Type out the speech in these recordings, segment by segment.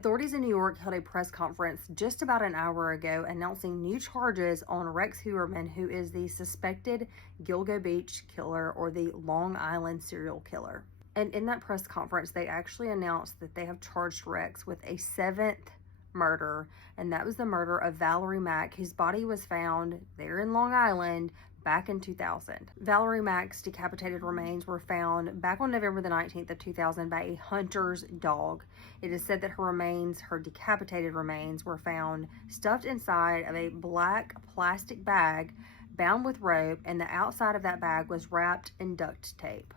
Authorities in New York held a press conference just about an hour ago announcing new charges on Rex Heuermann, who is the suspected Gilgo Beach killer or the Long Island serial killer. And in that press conference, they actually announced that they have charged Rex with a 7th murder, and that was the murder of Valerie Mack, whose body was found there in Long Island back in 2000. Valerie Mack's decapitated remains were found back on November the 19th of 2000 by a hunter's dog. It is said that her decapitated remains, were found stuffed inside of a black plastic bag bound with rope, and the outside of that bag was wrapped in duct tape.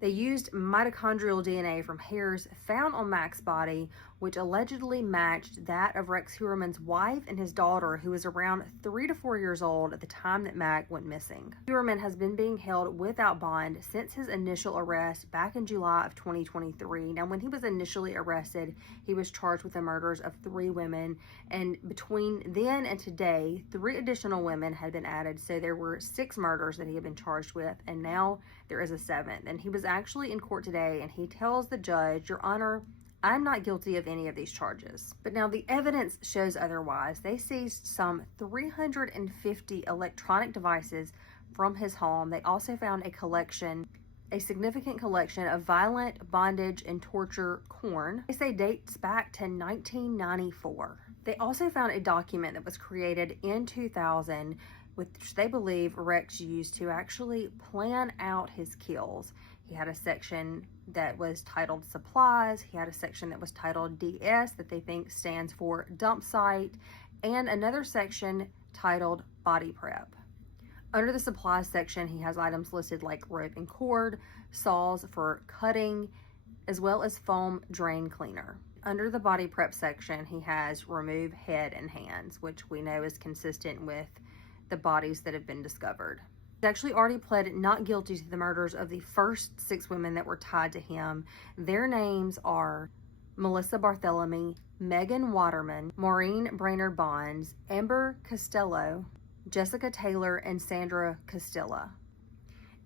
They used mitochondrial DNA from hairs found on Mack's body, which allegedly matched that of Rex Heuermann's wife and his daughter, who was around 3 to 4 years old at the time that Mack went missing. Heuermann has been being held without bond since his initial arrest back in July of 2023. Now, when he was initially arrested, he was charged with the murders of 3 women, and between then and today, 3 additional women had been added, so there were 6 murders that he had been charged with, and now there is a 7th. And he was actually in court today, and he tells the judge, "Your Honor, I'm not guilty of any of these charges." But now the evidence shows otherwise. They seized some 350 electronic devices from his home. They also found a significant collection of violent bondage and torture porn. They say dates back to 1994. They also found a document that was created in 2000, which they believe Rex used to actually plan out his kills. He had a section that was titled supplies. He had a section that was titled DS, that they think stands for dump site, and another section titled body prep. Under the supplies section, he has items listed like rope and cord, saws for cutting, as well as foam drain cleaner. Under the body prep section, he has remove head and hands, which we know is consistent with the bodies that have been discovered. He's actually already pled not guilty to the murders of the first 6 women that were tied to him. Their names are Melissa Barthelemy, Megan Waterman, Maureen Brainerd Bonds, Amber Costello, Jessica Taylor, and Sandra Costilla.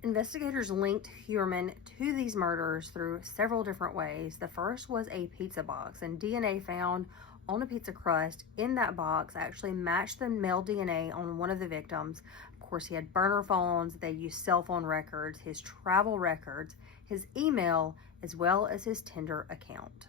Investigators linked Heuermann to these murders through several different ways. The first was a pizza box, and DNA found on a pizza crust in that box actually matched the male DNA on one of the victims. Of course, he had burner phones. They used cell phone records, his travel records, his email, as well as his Tinder account.